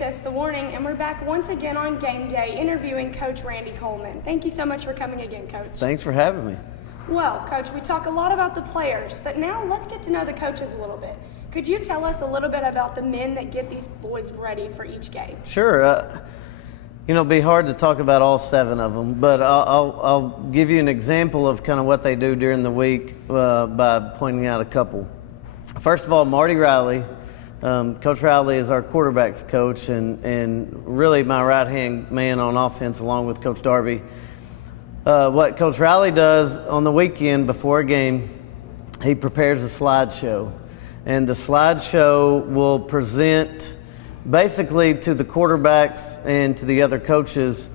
JHS The Warning, and we're back once again on game day interviewing Coach Randy Coleman. Thank you so much for coming again, Coach. Thanks for having me. Well, Coach, we talk a lot about the players, but now let's get to know the coaches a little bit. Could you tell us a little bit about the men that get these boys ready for each game? Sure. It'd be hard to talk about all 7 of them, but I'll give you an example of kind of what they do during the week by pointing out a couple. First of all, Marty Riley. Coach Riley is our quarterbacks coach and really my right-hand man on offense along with Coach Darby. What Coach Riley does on the weekend before a game, he prepares a slideshow. And the slideshow will present basically to the quarterbacks and to the other coaches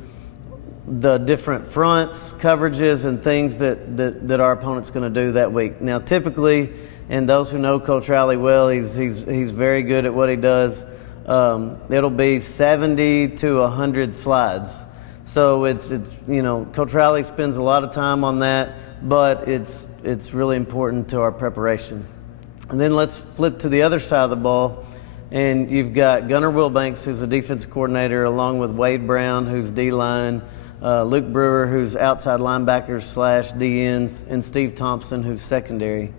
the different fronts, coverages, and things that our opponent's going to do that week. Now, typically, and those who know Coach Riley well, he's very good at what he does. It'll be 70 to 100 slides. So it's Coach Riley spends a lot of time on that, but it's really important to our preparation. And then let's flip to the other side of the ball, and you've got Gunnar Wilbanks, who's the defense coordinator, along with Wade Brown, who's D-line, Luke Brewer, who's outside linebackers / DNs, and Steve Thompson, who's secondary.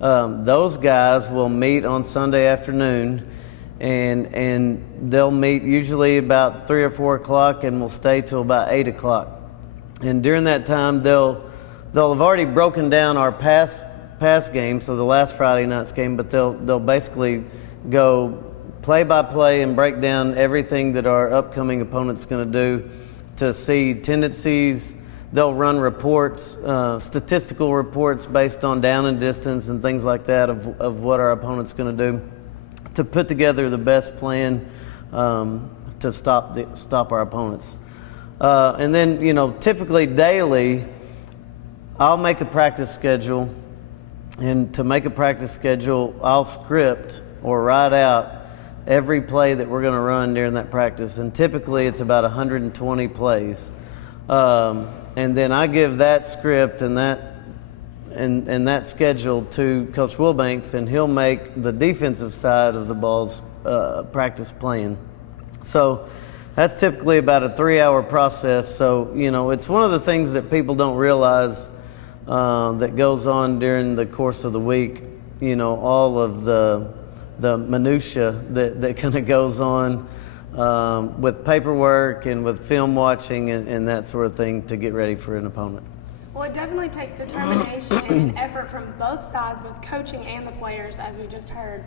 Those guys will meet on Sunday afternoon, and they'll meet usually about 3 or 4 o'clock, and will stay till about 8 o'clock. And during that time, they'll have already broken down our past game, so the last Friday night's game, but they'll basically go play by play and break down everything that our upcoming opponent's going to do to see tendencies. They'll run reports, statistical reports based on down and distance and things like that of what our opponent's going to do to put together the best plan to stop our opponents. And then, typically daily, I'll make a practice schedule. And to make a practice schedule, I'll script or write out every play that we're going to run during that practice. And typically it's about 120 plays. And then I give that script and that schedule to Coach Wilbanks, and he'll make the defensive side of the ball's practice plan. So that's typically about a 3-hour process. So, it's one of the things that people don't realize that goes on during the course of the week, all of the minutia that kind of goes on with paperwork and with film watching and that sort of thing to get ready for an opponent. Well, it definitely takes determination and effort from both sides, both coaching and the players, as we just heard.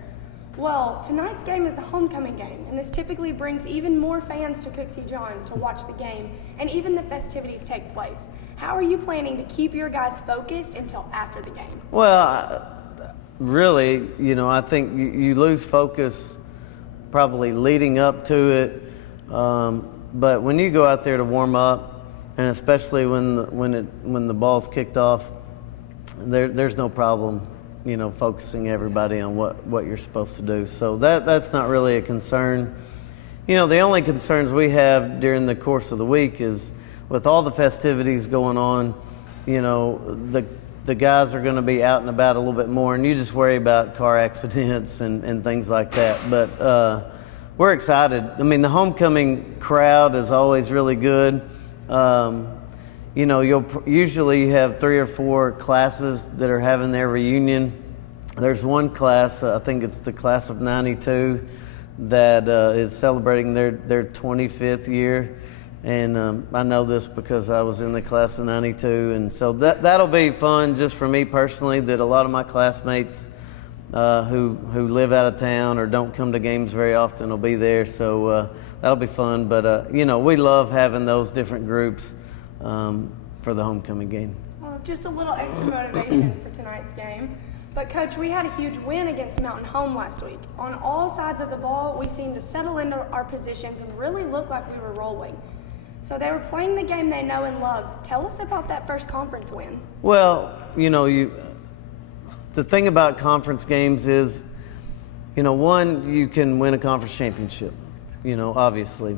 Well, tonight's game is the homecoming game, and this typically brings even more fans to Cooksey John to watch the game, and even the festivities take place. How are you planning to keep your guys focused until after the game? Well, really, I think you lose focus probably leading up to it, but when you go out there to warm up, and especially when the ball's kicked off, there's no problem, focusing everybody on what you're supposed to do. So that's not really a concern. The only concerns we have during the course of the week is with all the festivities going on, the guys are going to be out and about a little bit more, and you just worry about car accidents and things like that. But we're excited. I mean, the homecoming crowd is always really good. You'll usually have 3 or 4 classes that are having their reunion. There's one class, I think it's the class of 92, that is celebrating their 25th year. And I know this because I was in the class of 92. And so that'll be fun just for me personally, that a lot of my classmates who live out of town or don't come to games very often will be there. So that'll be fun. But, we love having those different groups for the homecoming game. Well, just a little extra motivation for tonight's game. But, Coach, we had a huge win against Mountain Home last week. On all sides of the ball, we seemed to settle into our positions and really look like we were rolling. So they were playing the game they know and love. Tell us about that first conference win. Well, the thing about conference games is, one, you can win a conference championship, obviously.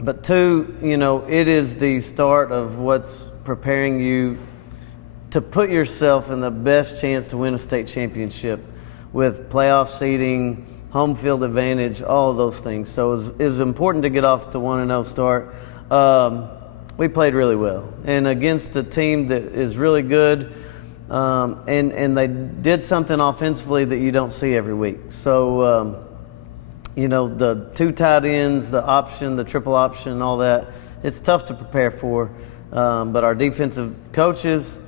But 2, it is the start of what's preparing you to put yourself in the best chance to win a state championship with playoff seeding, home field advantage, all of those things. So it was important to get off to 1-0 start. We played really well, and against a team that is really good, and they did something offensively that you don't see every week. So, the 2 tight ends, the option, the triple option, all that, it's tough to prepare for. But our defensive coaches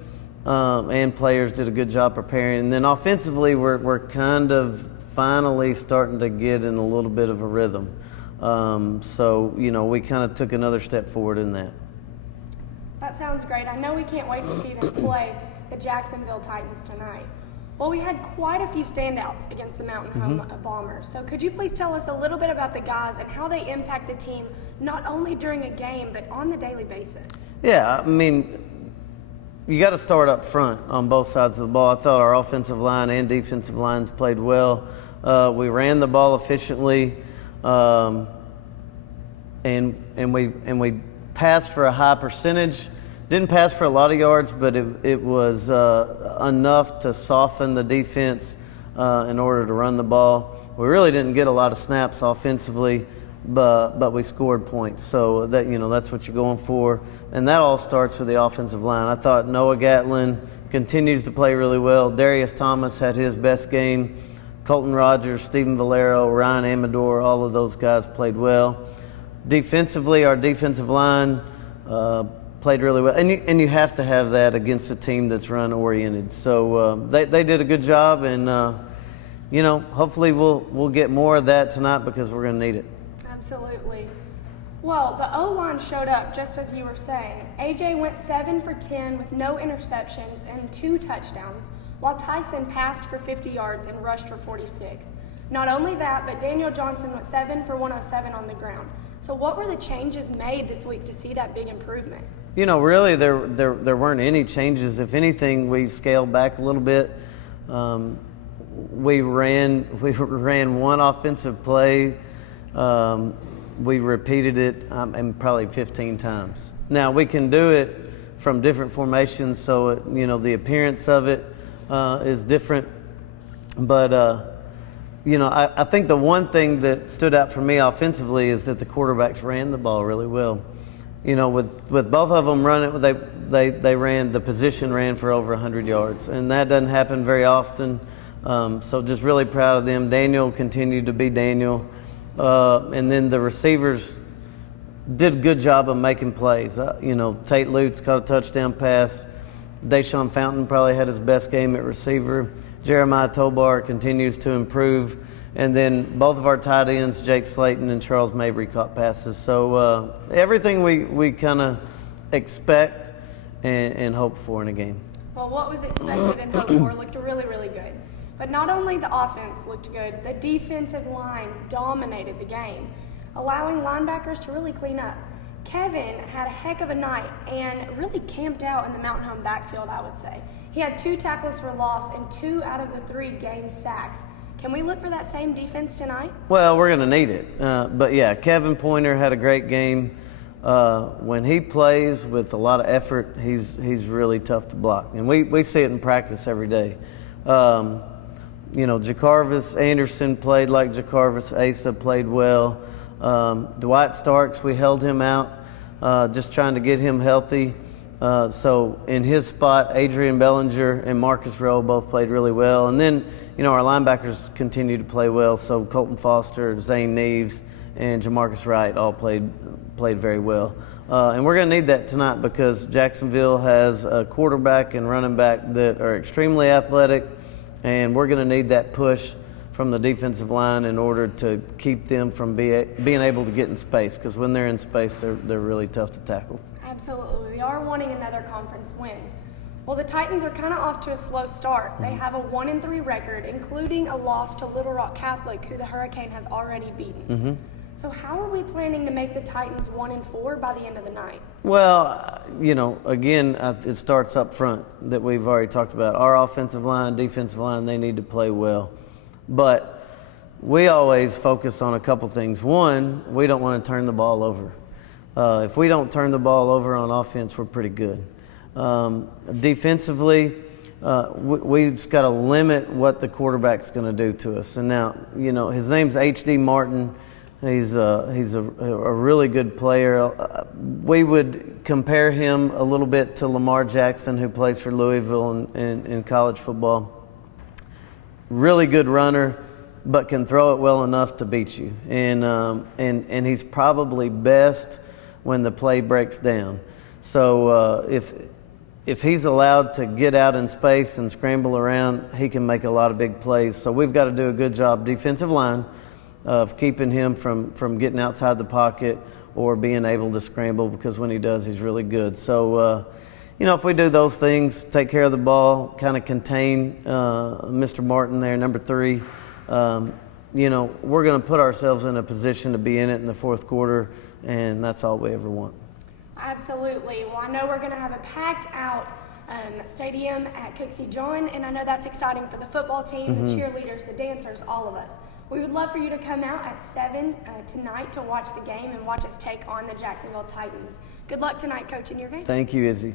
and players did a good job preparing. And then offensively, we're kind of finally starting to get in a little bit of a rhythm. So, we kind of took another step forward in that. That sounds great. I know we can't wait to see them play the Jacksonville Titans tonight. Well, we had quite a few standouts against the Mountain Home Bombers. So could you please tell us a little bit about the guys and how they impact the team, not only during a game, but on the daily basis? Yeah, I mean, you got to start up front on both sides of the ball. I thought our offensive line and defensive lines played well. We ran the ball efficiently, and we passed for a high percentage. Didn't pass for a lot of yards, but it was enough to soften the defense in order to run the ball. We really didn't get a lot of snaps offensively, but we scored points. So that's what you're going for, and that all starts with the offensive line. I thought Noah Gatlin continues to play really well. Darius Thomas had his best game. Colton Rogers, Stephen Valero, Ryan Amador, all of those guys played well. Defensively, our defensive line played really well, and you have to have that against a team that's run-oriented. So they did a good job, and hopefully we'll get more of that tonight because we're going to need it. Absolutely. Well, the O-line showed up just as you were saying. AJ went 7 for 10 with no interceptions and 2 touchdowns, while Tyson passed for 50 yards and rushed for 46. Not only that, but Daniel Johnson went 7 for 107 on the ground. So what were the changes made this week to see that big improvement? Really, there weren't any changes. If anything, we scaled back a little bit. We ran one offensive play. We repeated it probably 15 times. Now, we can do it from different formations, so the appearance of it is different. But I think the one thing that stood out for me offensively is that the quarterbacks ran the ball really well. With both of them running, they ran, the position ran for over 100 yards, and that doesn't happen very often. So just really proud of them. Daniel continued to be Daniel. And then the receivers did a good job of making plays. Tate Lutz caught a touchdown pass. Deshaun Fountain probably had his best game at receiver. Jeremiah Tobar continues to improve. And then both of our tight ends, Jake Slayton and Charles Mabry, caught passes. So everything we kind of expect and hope for in a game. Well, what was expected and hoped for looked really, really good. But not only the offense looked good, the defensive line dominated the game, allowing linebackers to really clean up. Kevin had a heck of a night and really camped out in the Mountain Home backfield, I would say. He had 2 tackles for loss and 2 out of the 3 game sacks. Can we look for that same defense tonight? Well, we're going to need it. But yeah, Kevin Pointer had a great game. When he plays with a lot of effort, he's really tough to block. And we see it in practice every day. Jacarvis Anderson played like Jacarvis. Asa played well. Dwight Starks, we held him out, just trying to get him healthy. So in his spot, Adrian Bellinger and Marcus Rowe both played really well. And then, our linebackers continue to play well. So Colton Foster, Zane Neves, and Jamarcus Wright all played very well. And we're going to need that tonight because Jacksonville has a quarterback and running back that are extremely athletic, and we're going to need that push from the defensive line in order to keep them from being able to get in space, because when they're in space, they're really tough to tackle. Absolutely. We are wanting another conference win. Well, the Titans are kind of off to a slow start. They have a 1-3 record, including a loss to Little Rock Catholic, who the Hurricane has already beaten. So how are we planning to make the Titans 1-4 by the end of the night? Well, again, it starts up front that we've already talked about. Our offensive line, defensive line, they need to play well. But we always focus on a couple things. One, we don't want to turn the ball over. If we don't turn the ball over on offense, we're pretty good. Defensively, we just got to limit what the quarterback's going to do to us. And now, his name's H.D. Martin. He's a really good player. We would compare him a little bit to Lamar Jackson, who plays for Louisville in college football. Really good runner, but can throw it well enough to beat you. And he's probably best when the play breaks down. So if he's allowed to get out in space and scramble around, he can make a lot of big plays. So we've got to do a good job, defensive line, of keeping him from getting outside the pocket or being able to scramble, because when he does, he's really good. So, if we do those things, take care of the ball, kind of contain Mr. Martin there, number 3, we're going to put ourselves in a position to be in it in the fourth quarter, and that's all we ever want. Absolutely. Well, I know we're going to have a packed out stadium at Cooksey John, and I know that's exciting for the football team, the cheerleaders, the dancers, all of us. We would love for you to come out at 7 tonight to watch the game and watch us take on the Jacksonville Titans. Good luck tonight, Coach, in your game. Thank you, Izzy.